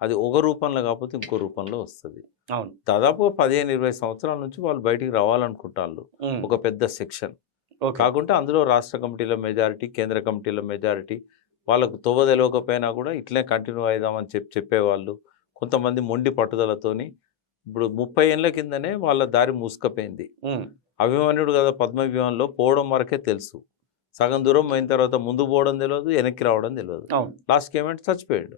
అది ఒక రూపంలో కాకపోతే ఇంకో రూపంలో వస్తుంది. అవును. దాదాపు 15-20 సంవత్సరాల నుంచి వాళ్ళు బయటికి రావాలనుకుంటారు. ఒక పెద్ద సెక్షన్ కాకుండా అందులో రాష్ట్ర కమిటీల మెజారిటీ, కేంద్ర కమిటీల మెజారిటీ, వాళ్ళకు తొవ్వ తెలియకపోయినా కూడా ఇట్లే కంటిన్యూ అవుదామని చెప్పేవాళ్ళు. కొంతమంది మొండి పట్టుదలతోని ఇప్పుడు 30 ఏళ్ళ కిందనే వాళ్ళ దారి మూసుకపోయింది. అభిమన్యుడు కదా పద్మవ్యూహంలో పోవడం వరకే తెలుసు. సగం దూరం అయిన తర్వాత ముందు పోవడం తెలియదు, వెనక్కి రావడం తెలియదు. లాస్ట్కి ఏమంటే చచ్చిపోయాడు.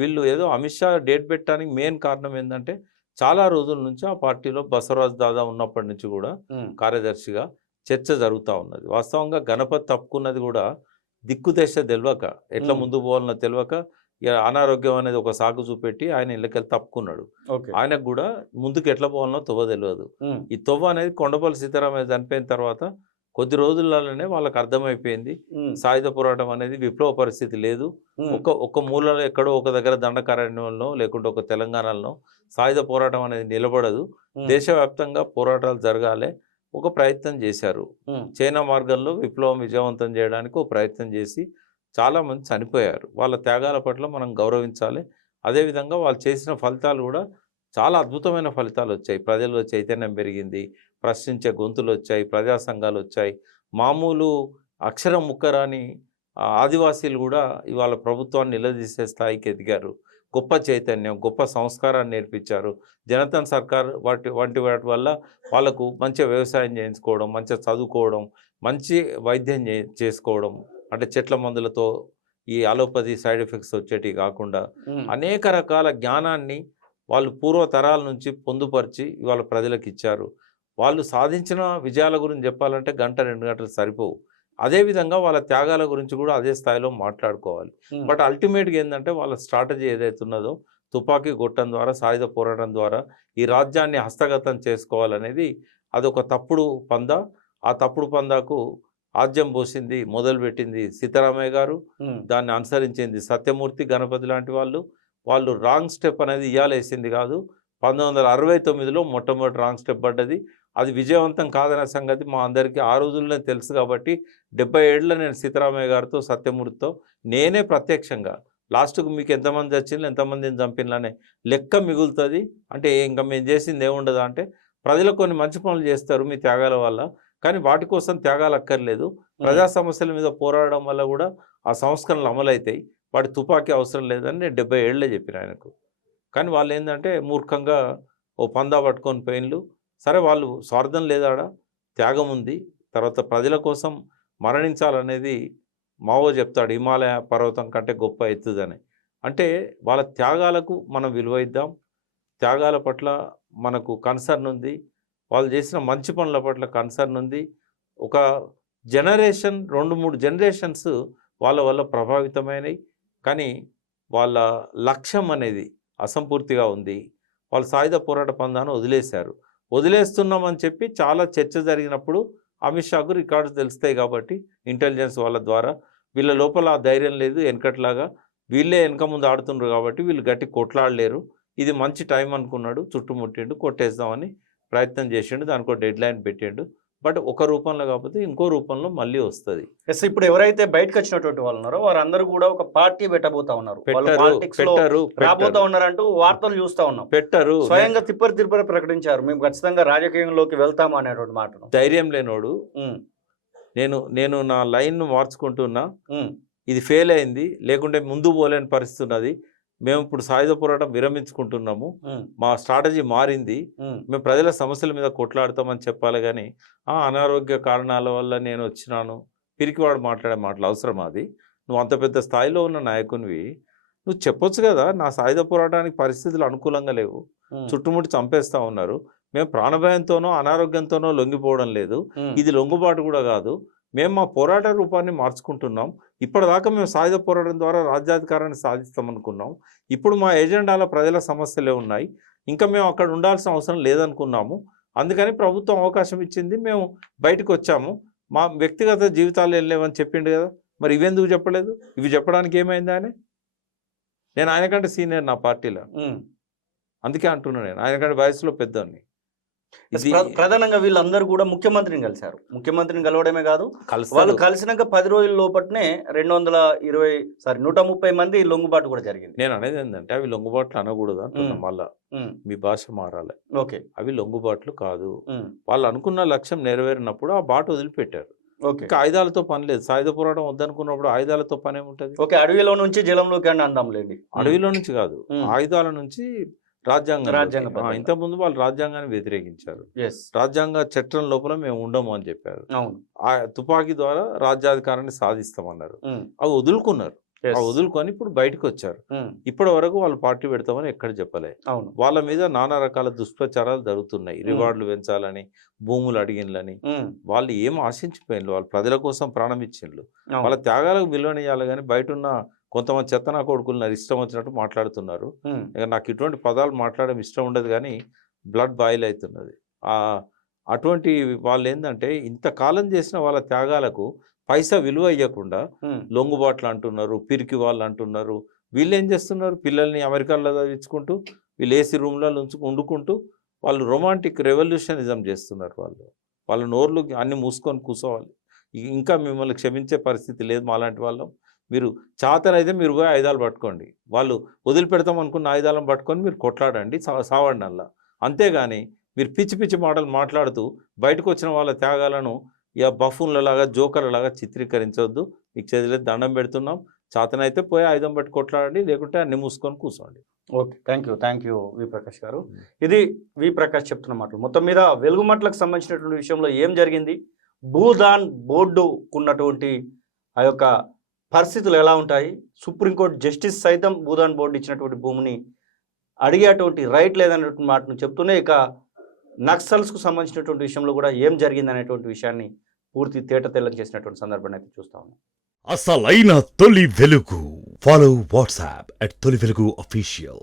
వీళ్ళు ఏదో అమిత్ షా డేట్ పెట్టడానికి మెయిన్ కారణం ఏంటంటే చాలా రోజుల నుంచి ఆ పార్టీలో బసవరాజ్ దాదా ఉన్నప్పటి నుంచి కూడా కార్యదర్శిగా చర్చ జరుగుతూ ఉన్నది. వాస్తవంగా గణపతి తప్పుకున్నది కూడా దిక్కుదశ తెలియక, ఎట్లా ముందు పోవాలన్నా తెలియక, అనారోగ్యం అనేది ఒక సాకు చూపెట్టి ఆయన ఇళ్ళకెళ్ళి తప్పుకున్నాడు. ఆయనకు కూడా ముందుకు ఎట్లా పోవాలనో తొవ్వ తెలియదు. ఈ తొవ్వ అనేది కొండపల్లి సీతారామయ్య చనిపోయిన తర్వాత కొద్ది రోజులలోనే వాళ్ళకి అర్థమైపోయింది సాయుధ పోరాటం అనేది విప్లవ పరిస్థితి లేదు. ఒక మూలలో ఎక్కడో ఒక దగ్గర దండకారణ్యంలో లేకుంటే ఒక తెలంగాణలో సాయుధ పోరాటం అనేది నిలబడదు. దేశవ్యాప్తంగా పోరాటాలు జరగాలి ఒక ప్రయత్నం చేశారు. చైనా మార్గంలో విప్లవం విజయవంతం చేయడానికి ఒక ప్రయత్నం చేసి చాలామంది చనిపోయారు. వాళ్ళ త్యాగాల పట్ల మనం గౌరవించాలి. అదేవిధంగా వాళ్ళు చేసిన ఫలితాలు కూడా చాలా అద్భుతమైన ఫలితాలు వచ్చాయి. ప్రజల్లో చైతన్యం పెరిగింది, ప్రశ్నించే గొంతులు వచ్చాయి, ప్రజా సంఘాలు వచ్చాయి. మామూలు అక్షరం ముక్కరాని ఆదివాసీలు కూడా ఇవాళ ప్రభుత్వాన్ని నిలదీసే స్థాయికి ఎదిగారు. గొప్ప చైతన్యం, గొప్ప సంస్కారాన్ని నేర్పించారు. జనతన్ సర్కార్ వాటి వల్ల వాళ్ళకు మంచిగా వ్యవసాయం చేయించుకోవడం, మంచిగా చదువుకోవడం, మంచి వైద్యం చేసుకోవడం, అంటే చెట్ల మందులతో ఈ అలోపతి సైడ్ ఎఫెక్ట్స్ వచ్చేటివి కాకుండా అనేక రకాల జ్ఞానాన్ని వాళ్ళు పూర్వతరాల నుంచి పొందుపరిచి ఇవాళ ప్రజలకు ఇచ్చారు. వాళ్ళు సాధించిన విజయాల గురించి చెప్పాలంటే 1-2 గంటలు సరిపోవు. అదేవిధంగా వాళ్ళ త్యాగాల గురించి కూడా అదే స్థాయిలో మాట్లాడుకోవాలి. బట్ అల్టిమేట్గా ఏంటంటే వాళ్ళ స్ట్రాటజీ ఏదైతే ఉన్నదో తుపాకీ కొట్టడం ద్వారా, సాయుధ పోరాటం ద్వారా ఈ రాజ్యాన్ని హస్తగతం చేసుకోవాలనేది అదొక తప్పుడు పందా. ఆ తప్పుడు పందాకు ఆజ్యం పోసింది, మొదలుపెట్టింది సీతారామయ్య గారు, దాన్ని అనుసరించింది సత్యమూర్తి, గణపతి లాంటి వాళ్ళు రాంగ్ స్టెప్ అనేది ఇయ్యాలేసింది కాదు. 1969లో మొట్టమొదటి రాంగ్ స్టెప్ పడ్డది. అది విజయవంతం కాదనే సంగతి మా అందరికీ ఆ రోజుల్లోనే తెలుసు. కాబట్టి 77లో నేను సీతారామయ్య గారితో, సత్యమూర్తితో నేనే ప్రత్యక్షంగా లాస్ట్కు మీకు ఎంతమంది చచ్చిండ్రు, ఎంతమందిని చంపిననే లెక్క మిగులుతుంది. అంటే ఇంకా మేము చేసింది ఏముండదా అంటే ప్రజలు కొన్ని మంచి పనులు చేస్తారు మీ త్యాగాల వల్ల, కానీ వాటి కోసం త్యాగాలు అక్కర్లేదు. ప్రజా సమస్యల మీద పోరాడడం వల్ల కూడా ఆ సంస్కరణలు అమలవుతాయి. వాటి తుపాకీ అవసరం లేదని నేను 77లో చెప్పిన ఆయనకు. కానీ వాళ్ళు ఏంటంటే మూర్ఖంగా ఓ పందా పట్టుకొని పోయిన్లు. సరే, వాళ్ళు స్వార్థం లేదాడా, త్యాగం ఉంది. తర్వాత ప్రజల కోసం మరణించాలనేది మావో చెప్తాడు, హిమాలయ పర్వతం కంటే గొప్ప ఎత్తుదని. అంటే వాళ్ళ త్యాగాలకు మనం విలువ ఇద్దాం. త్యాగాల పట్ల మనకు కన్సర్న్ ఉంది. వాళ్ళు చేసిన మంచి పనుల పట్ల కన్సర్న్ ఉంది. ఒక జనరేషన్, 2-3 జనరేషన్స్ వాళ్ళ వల్ల ప్రభావితమైనవి. కానీ వాళ్ళ లక్ష్యం అనేది అసంపూర్తిగా ఉంది. వాళ్ళు సాయుధ పోరాట పందాను వదిలేశారు. వదిలేస్తున్నామని చెప్పి చాలా చర్చ జరిగినప్పుడు అమిత్ షాకు రికార్డ్స్ తెలుస్తాయి కాబట్టి ఇంటెలిజెన్స్ వాళ్ళ ద్వారా వీళ్ళ లోపల ఆ ధైర్యం లేదు వెనకట్లాగా, వీళ్ళే వెనక ముందు ఆడుతున్నారు కాబట్టి వీళ్ళు గట్టి కొట్లాడలేరు, ఇది మంచి టైం అనుకున్నాడు, చుట్టుముట్టిండు, కొట్టేద్దామని ప్రయత్నం చేసిండు, దానికి ఒక డెడ్ లైన్ పెట్టిండు. బట్ ఒక రూపంలో కాకపోతే ఇంకో రూపంలో మళ్ళీ వస్తుంది. ఎస్, ఇప్పుడు ఎవరైతే బయటకు వచ్చినటువంటి వాళ్ళు ఉన్నారో వారందరూ కూడా ఒక పార్టీ పెట్టబోతా ఉన్నారు, వాళ్ళు పాలిటిక్స్ లో రాబోతా ఉన్నారంటూ వార్తలు చూస్తా ఉన్నాం. పెట్టరు, స్వయంగా తిప్పరి ప్రకటించారు, మేము ఖచ్చితంగా రాజకీయంలోకి వెళ్తాము అనేటువంటి మాటను. ధైర్యం లేనోడు నేను నా లైన్ మార్చుకుంటున్నా, ఇది ఫెయిల్ అయింది, లేకుంటే ముందు పోలేని పరిస్థితి ఉన్నది, మేము ఇప్పుడు సాయుధ పోరాటం విరమించుకుంటున్నాము, మా స్ట్రాటజీ మారింది, మేము ప్రజల సమస్యల మీద కొట్లాడతామని చెప్పాలి. కానీ అనారోగ్య కారణాల వల్ల నేను వచ్చినాను, పిరికివాడు మాట్లాడే మాటలు అవసరం? అది నువ్వు అంత పెద్ద స్థాయిలో ఉన్న నాయకునివి, నువ్వు చెప్పొచ్చు కదా, నా సాయుధ పోరాటానికి పరిస్థితులు అనుకూలంగా లేవు, చుట్టుముట్టి చంపేస్తా ఉన్నారు, మేము ప్రాణభయంతోనో అనారోగ్యంతోనో లొంగిపోవడం లేదు, ఇది లొంగుబాటు కూడా కాదు, మేము మా పోరాట రూపాన్ని మార్చుకుంటున్నాం, ఇప్పటిదాకా మేము సాయుధ పోరాటం ద్వారా రాజ్యాధికారాన్ని సాధిస్తామనుకున్నాం, ఇప్పుడు మా ఎజెండాలో ప్రజల సమస్యలే ఉన్నాయి, ఇంకా మేము అక్కడ ఉండాల్సిన అవసరం లేదనుకున్నాము, అందుకని ప్రభుత్వం అవకాశం ఇచ్చింది, మేము బయటకు వచ్చాము, మా వ్యక్తిగత జీవితాలు వెళ్ళలేవని చెప్పిండు కదా, మరి ఇవెందుకు చెప్పలేదు? ఇవి చెప్పడానికి ఏమైంది? నేను ఆయనకంటే సీనియర్ నా పార్టీలో, అందుకే అంటున్నాను, నేను ఆయనకంటే వయసులో పెద్దవాడిని. ప్రధానంగా వీళ్ళందరూ కూడా ముఖ్యమంత్రిని కలిశారు, ముఖ్యమంత్రిని కలవడమే కాదు, వాళ్ళు కలిసినాక 10 రోజుల లోపట్నే 130 మంది లొంగుబాటు కూడా జరిగింది. నేను అనేది ఏంటంటే అవి లొంగుబాట్లు అనకూడదు అంటున్నాం, మళ్ళా మీ భాష మారాలి. ఓకే, అవి లొంగుబాట్లు కాదు, వాళ్ళు అనుకున్న లక్ష్యం నెరవేరినప్పుడు ఆ బాట వదిలిపెట్టారు. ఓకే, ఆయుధాలతో పని లేదు, సాయుధ పోరాటం వద్దనుకున్నప్పుడు ఆయుధాలతో పని ఏముంటది? ఓకే, అడవిలో నుంచి జలంలోకి అని అందాంలేండి, అడవిలో నుంచి కాదు, ఆయుధాల నుంచి రాజ్యాంగం. ఇంతకుముందు వాళ్ళు రాజ్యాంగాన్ని వ్యతిరేకించారు, రాజ్యాంగ చట్టం లోపల మేము ఉండము అని చెప్పారు, ఆ తుపాకీ ద్వారా రాజ్యాధికారాన్ని సాధిస్తామన్నారు, అవి వదులుకున్నారు, అవి వదులుకొని ఇప్పుడు బయటకు వచ్చారు. ఇప్పటి వరకు వాళ్ళు పార్టీ పెడతామని ఎక్కడ చెప్పలే, వాళ్ళ మీద నానా రకాల దుష్ప్రచారాలు జరుగుతున్నాయి, రివార్డులు పెంచాలని, భూములు అడిగినలని, వాళ్ళు ఏం ఆశించిపోయినట్లు, వాళ్ళు ప్రజల కోసం ప్రాణం ఇచ్చిండ్రు, వాళ్ళ త్యాగాలకు విలువనియాలి. కానీ బయట ఉన్న కొంతమంది చెత్తనా కొడుకులు ఇష్టం వచ్చినట్టు మాట్లాడుతున్నారు. నాకు ఇటువంటి పదాలు మాట్లాడడం ఇష్టం ఉండదు, కానీ బ్లడ్ బాయిల్ అవుతున్నది. అటువంటి వాళ్ళు ఏంటంటే ఇంతకాలం చేసిన వాళ్ళ త్యాగాలకు పైసా విలువ ఇవ్వకుండా లొంగుబాట్లు అంటున్నారు, పిరికి వాళ్ళు అంటున్నారు. వీళ్ళు ఏం చేస్తున్నారు? పిల్లల్ని అమెరికాలో చదివించుకుంటూ వీళ్ళు ఏసీ రూమ్లలో వండుకుంటూ వాళ్ళు రొమాంటిక్ రెవల్యూషనిజం చేస్తున్నారు. వాళ్ళ నోర్లు అన్ని మూసుకొని కూర్చోవాలి. ఇంకా మిమ్మల్ని క్షమించే పరిస్థితి లేదు మాలాంటి వాళ్ళం. మీరు చాతనైతే మీరు పోయి ఆయుధాలు పట్టుకోండి, వాళ్ళు వదిలిపెడతాం అనుకున్న ఆయుధాలను పట్టుకొని మీరు కొట్లాడండి, సావండి అలా. అంతేగాని మీరు పిచ్చి పిచ్చి మాటలు మాట్లాడుతూ బయటకు వచ్చిన వాళ్ళ త్యాగాలను ఇక బఫూన్లలాగా జోకర్లలాగా చిత్రీకరించవద్దు. మీకు చేతిలో దండం పెడుతున్నాం, చాతనైతే పోయి ఆయుధం పట్టి కొట్లాడండి, లేకుంటే అన్ని మూసుకొని కూర్చోండి. Okay, thank you we Prakash గారు. ఇది వి ప్రకాష్ చెప్తున్న మాటలు. మొత్తం మీద వెలుగుమట్లకు సంబంధించినటువంటి విషయంలో ఏం జరిగింది, భూదాన్ బోర్డుకున్నటువంటి ఆ యొక్క పరిస్థితులు ఎలా ఉంటాయి, సుప్రీంకోర్టు జస్టిస్ సైతం భూదాన్ బోర్డు ఇచ్చినటువంటి భూమిని అడిగేటువంటి రైట్ లేదనేటువంటి మాటను చెప్తూనే ఇక నక్సల్స్కు సంబంధించినటువంటి విషయంలో కూడా ఏం జరిగింది అనేటువంటి విషయాన్ని పూర్తి తేట తెల్లం చేసినటువంటి సందర్భాన్ని అయితే చూస్తా ఉన్నాం. అసలైన తొలి వెలుగు. ఫాలో వాట్సాప్ @తొలి వెలుగు official.